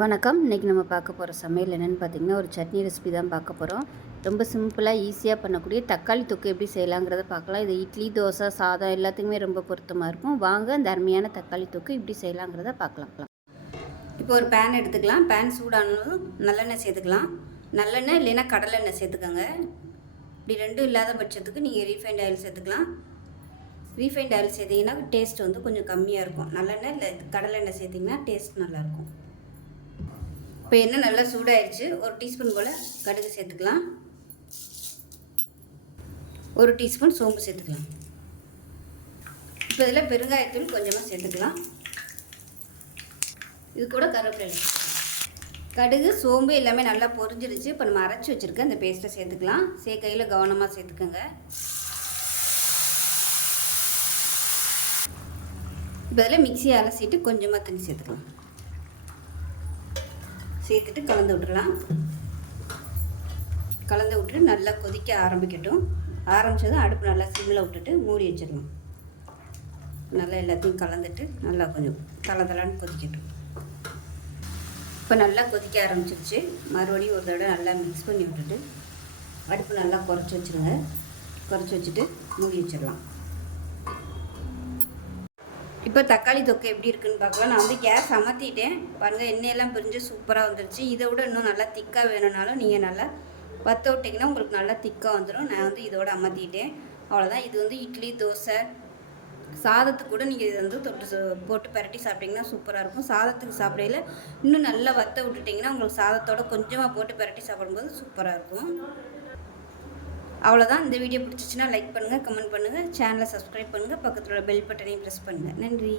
வணக்கம். இன்றைக்கி நம்ம பார்க்க போகிற சமையல் என்னென்னு பார்த்தீங்கன்னா ஒரு சட்னி ரெசிபி தான் பார்க்க போகிறோம் ரொம்ப சிம்பிளாக ஈஸியாக பண்ணக்கூடிய தக்காளி தொக்கு எப்படி செய்யலாங்கிறத பார்க்கலாம். இது இட்லி தோசை சாதம் எல்லாத்துக்குமே ரொம்ப பொருத்தமாக இருக்கும். வாங்க அந்த அருமையான தக்காளி தொக்கு இப்படி செய்யலாங்கிறத பார்க்கலாம். இப்போ ஒரு பேன் எடுத்துக்கலாம். பேன் சூடானதும் நல்லெண்ணெய் சேர்த்துக்கலாம். நல்லெண்ணெய் இல்லைன்னா கடலெண்ணெய் சேர்த்துக்கோங்க. இப்படி ரெண்டும் இல்லாத பட்சத்துக்கு நீங்கள் ரீஃபைண்ட் ஆயில் சேர்த்துக்கலாம். ரீஃபைண்ட் ஆயில் சேர்த்திங்கன்னா டேஸ்ட் வந்து கொஞ்சம் கம்மியாக இருக்கும். நல்லெண்ணெய் இல்லை கடலெண்ணெய் சேர்த்திங்கன்னா டேஸ்ட் நல்லாயிருக்கும் இப்போ எண்ணெய் நல்லா சூடாயிருச்சு. ஒரு டீஸ்பூன் போல் கடுகு சேர்த்துக்கலாம். ஒரு டீஸ்பூன் சோம்பு சேர்த்துக்கலாம். இப்போ இதில் பெருங்காயத்தூள் கொஞ்சமாக சேர்த்துக்கலாம். இது கூட கருவேப்பிலை கடுகு சோம்பு எல்லாமே நல்லா பொரிஞ்சிருச்சு இப்போ நம்ம அரைச்சி வச்சுருக்க இந்த பேஸ்ட்டை சேர்த்துக்கலாம். சேர்க்கையில் கவனமாக சேர்த்துக்கோங்க. இப்போ இதில் மிக்சியை அலசிட்டு கொஞ்சமாக தண்ணி சேர்த்துக்கலாம். சேர்த்துட்டு கலந்து விட்டுறலாம். கலந்து விட்டுட்டு நல்லா கொதிக்க ஆரம்பிக்கட்டும். ஆரம்பித்ததும் அடுப்பு நல்லா சிம்மில் விட்டுட்டு மூடி வச்சிடணும் நல்லா எல்லாத்தையும் கலந்துட்டு நல்லா கொஞ்சம் தலை தலைன்னு கொதிக்கட்டும். இப்போ நல்லா கொதிக்க ஆரம்பிச்சிருச்சு. மறுபடியும் ஒரு தடவை நல்லா மிக்ஸ் பண்ணி விட்டுட்டு அடுப்பு நல்லா குறைச்சி வச்சுருங்க. குறைச்சி வச்சுட்டு மூடி வச்சிடலாம். இப்போ தக்காளி தொக்கை எப்படி இருக்குன்னு பார்க்கலாம் நான் வந்து கேஸ் அமர்த்திட்டேன். பாருங்கள் எண்ணெயெல்லாம் பிரிஞ்சு சூப்பராக வந்துருச்சு. இதை விட இன்னும் நல்லா திக்காக வேணும்னாலும் நீங்கள் நல்லா வற்ற விட்டிங்கன்னா உங்களுக்கு நல்லா திக்காக வந்துடும் நான் வந்து இதோட அமர்த்திட்டேன். அவ்வளோதான் இது வந்து இட்லி தோசை சாதத்துக்கு கூட நீங்கள் இது வந்து தொட்டு போட்டு பரட்டி சாப்பிட்டிங்கன்னா சூப்பராக இருக்கும். சாதத்துக்கு சாப்பிடையில இன்னும் நல்லா வற்ற விட்டுட்டிங்கன்னா உங்களுக்கு சாதத்தோட கொஞ்சமாக போட்டு பரட்டி சாப்பிடும்போது சூப்பராக இருக்கும். அவ்வளோதான் இந்த வீடியோ பிடிச்சிச்சின்னா லைக் பண்ணுங்கள் கமெண்ட் பண்ணுங்கள் சேனலை சப்ஸ்கிரைப் பண்ணுங்கள் பக்கத்தில் உள்ள பெல் பட்டனையும் ப்ரெஸ் பண்ணுங்கள் நன்றி.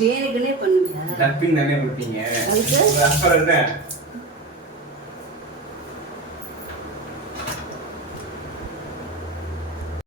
வேணுக்குனே பண்ணுவியா டப்பிங் தானே கொடுப்பீங்க.